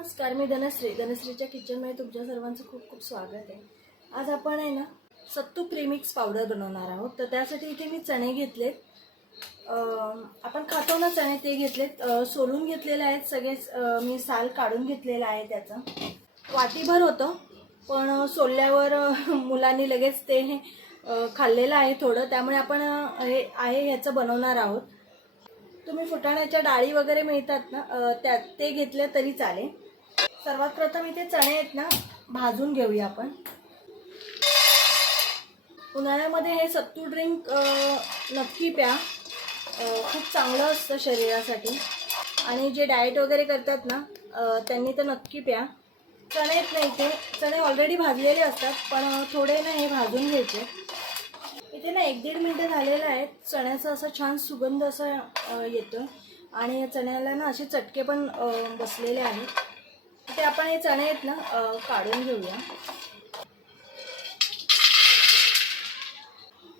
नमस्कार मी धनश्री. धनश्रीच्या किचनमध्ये तुमच्या सर्वांचं खूप खूप स्वागत आहे. आज आपण आहे ना सत्तू प्रीमिक्स पावडर बनवणार आहोत. तर त्यासाठी इथे मी चणे घेतलेत. आपण खातो ना चणे ते घेतलेत. सोलून घेतलेले आहेत सगळेच मी साल काढून घेतलेलं आहे त्याचं. वाटीभर होतं पण सोलल्यावर मुलांनी लगेच ते खाल्लेलं आहे थोडं. त्यामुळे आपण हे आहे ह्याचं बनवणार आहोत. तुम्ही फुटाण्याच्या डाळी वगैरे मिळतात ना त्यात त्या ते घेतलं तरी चालेल. सर्वात प्रथम इथे चणे आहेत ना भाजून घेऊया आपण. उन्हाळ्यामध्ये हे सत्तू ड्रिंक नक्की प्या. खूप चांगलं असतं शरीरासाठी. आणि जे डाएट वगैरे करतात ना त्यांनी तर नक्की प्या. चणे आहेत ना इथे. चणे ऑलरेडी भाजलेले असतात पण थोडे ना हे भाजून घ्यायचे. इथे ना एक दीड मिनटं झालेलं आहे. चण्याचा असा छान सुगंध असा येतो आणि चण्याला ना असे चटके पण बसलेले आहेत. ते आपण हे चणे आहेत ना काढून घेऊया.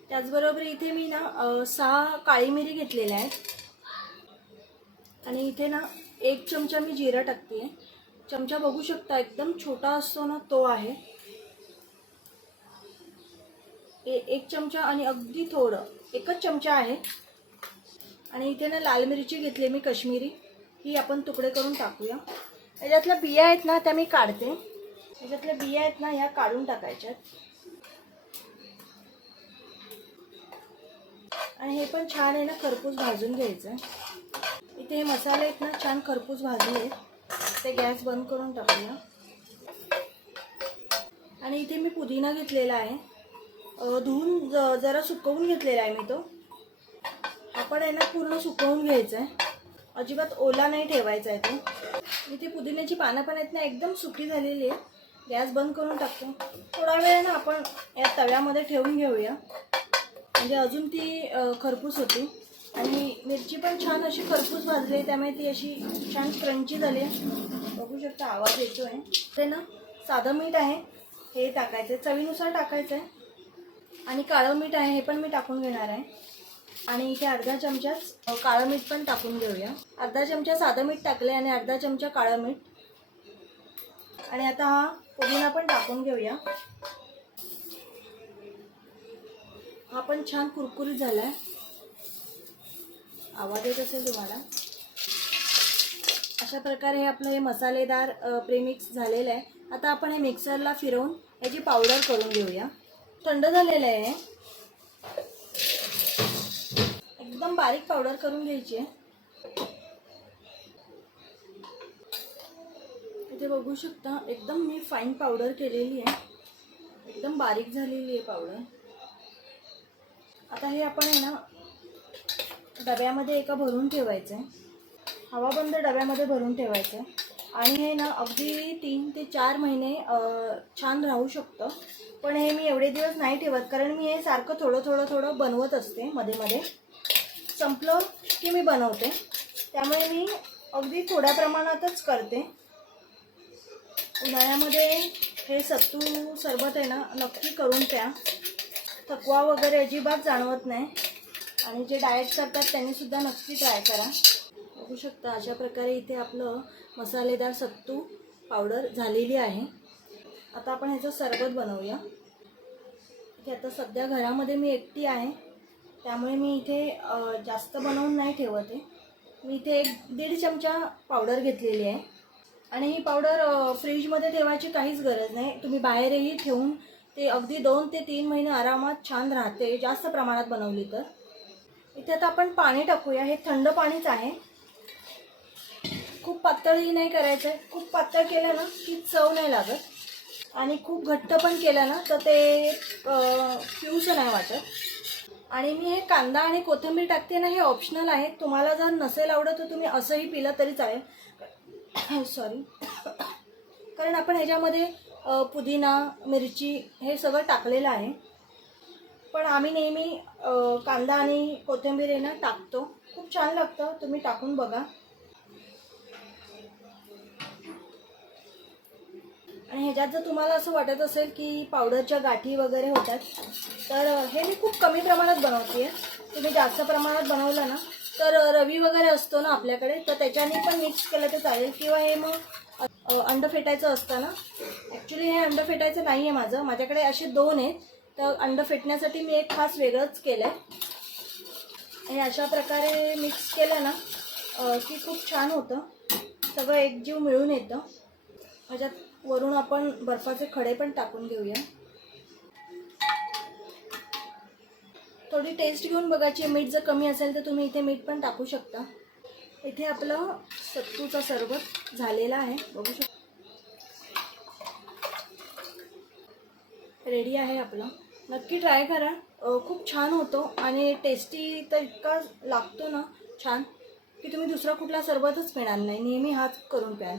त्याचबरोबर इथे मी ना सहा काळी मिरी घेतलेल्या आहेत. आणि इथे ना एक चमचा मी जिरा टाकते चमचा बघू शकता एकदम छोटा असतो ना तो आहे. ए- एक चमचा आणि अगदी थोडं एकच चमचा आहे. आणि इथे ना लाल मिरची घेतली मी कश्मीरी. ही आपण तुकडे करून टाकूया. याच्यातल्या बिया आहेत ना त्या मी काढते. याच्यातल्या बिया आहेत ना ह्या काढून टाकायच्यात. आणि हे पण छान आहे ना खरपूस भाजून घ्यायचं. इथे हे मसाले आहेत ना छान खरपूस भाजले ते गॅस बंद करून टाकूया. आणि इथे मी पुदिना घेतलेला आहे. धुवून ज- जरा सुकवून घेतलेला आहे मी तो. आपण आहे ना पूर्ण सुकवून घ्यायचं आहे. अजिबात ओला नाही ठेवायचा आहे तो. इथे पुदिन्याची पानं पण आहेत ना एकदम सुकी झालेली आहे. गॅस बंद करून टाकतो. थोडा वेळ ना आपण या तव्यामध्ये ठेवून घेऊया. म्हणजे अजून ती खरपूस होती. आणि मिरची पण छान अशी खरपूस भाजली आहे, त्यामुळे ती अशी छान क्रंची झाली आहे. बघू शकता आवाज येतो आहे ते ना साधं मीठ आहे. हे टाकायचं आहे चवीनुसार टाकायचं आहे आणि काळं मीठ आहे हे पण मी टाकून घेणार आहे. आणि इथे अर्धा चमचाच काळं मीठ पण टाकून घेऊया. अर्धा चमचा साधं मीठ टाकले आणि अर्धा चमचा काळं मीठ. आणि आता हा पुदिना पण टाकून घेऊया. हा पण छान कुरकुरीत झाला आहे आवाज येत असेल तुम्हाला? अशा प्रकारे हे आपलं हे मसालेदार प्रेमिक्स झालेलं आहे. आता आपण हे मिक्सरला फिरवून याची पावडर करून घेऊया. थंड झालेलं आहे. एकदम बारीक पावडर करून घ्यायची. आहे इथे बघू शकता एकदम मी फाईन पावडर केलेली आहे. एकदम बारीक झालेली आहे पावडर आता हे आपण आहे ना डब्यामध्ये एका भरून ठेवायचं आहे. हवाबंद डब्यामध्ये भरून ठेवायचं आहे. आणि हे ना अगदी तीन ते चार महिने छान राहू शकतं. पण हे मी एवढे दिवस नाही ठेवत कारण मी हे सारखं थोडं थोडं थोडं बनवत असते मध्ये मध्ये. संपलं की मी बनवते. त्यामुळे मी अगदी थोड्या प्रमाणातच करते. उन्हाळ्यामध्ये हे सत्तू सरबत आहे ना नक्की करून प्या. थकवा वगैरे अजिबात जाणवत नाही. आणि जे डाएट करतात त्यांनीसुद्धा नक्की ट्राय करा. बघू शकता अशा प्रकारे इथे आपलं मसालेदार सत्तू पावडर झालेली आहे. आता आपण ह्याचं सरबत बनवूया. की आता सध्या घरामध्ये मी एकटी आहे. त्यामुळे मी इथे जास्त बनवून नाही ठेवत. आहे मी इथे एक दीड चमचा पावडर घेतलेली आहे. आणि ही पावडर फ्रीजमध्ये ठेवायची काहीच गरज नाही. तुम्ही बाहेरही ठेवून ते अगदी दोन ते तीन महिने आरामात छान राहते जास्त प्रमाणात बनवली तर. इथे आता आपण पाणी टाकूया. हे थंड पाणीच आहे. खूप पातळही नाही करायचं आहे खूप पातळ केलं ना की चव नाही लागत. आणि खूप घट्ट पण केलं ना तर ते अ, नाही वाटत. आणि मी हे कांदा आणि कोथिंबीर टाकते ना हे ऑप्शनल आहे. तुम्हाला जर नसेल आवडत तर तुम्ही असंही पिलं तरी चालेल सॉरी कारण आपण ह्याच्यामध्ये पुदिना मिरची हे सगळं टाकलेलं आहे. पण आम्ही नेहमी कांदा आणि कोथिंबीर आहे ना टाकतो. खूप छान लागतं. तुम्ही टाकून बघा. ह्याच्यात जर तुम्हाला असं वाटत असेल की पावडरच्या गाठी वगैरे होतात तर हे मी खूप कमी प्रमाणात बनवते आहे तुम्ही जास्त प्रमाणात बनवलं ना तर रवी वगैरे असतो ना आपल्याकडे तर त्याच्याने पण मिक्स केलं तर चालेल. किंवा हे मग अंड फेटायचं असतं ना ॲक्च्युली हे अंड फेटायचं नाही आहे माझं. माझ्याकडे असे दोन आहेत तर अंड फेटण्यासाठी मी एक खास वेगळंच केलं आहे हे अशा प्रकारे मिक्स केलं ना की खूप छान होतं. सगळं एकजीव मिळून येतं. ह्याच्यात वरून आपण बर्फाचे खडे पण टाकून घेऊया. थोडी टेस्ट घेऊन बघायची मीठ जर कमी असेल तर तुम्ही इथे मीठ पण टाकू शकता. इथे आपलं सत्तूचा सरबत झालेला आहे बघू शकता. रेडी आहे आपलं. नक्की ट्राय करा. खूप छान होतो आणि टेस्टी तर इतका लागतो ना छान की तुम्ही दुसरा कुठला सरबतच पिणार नाही. नेहमी हाच करून प्याल.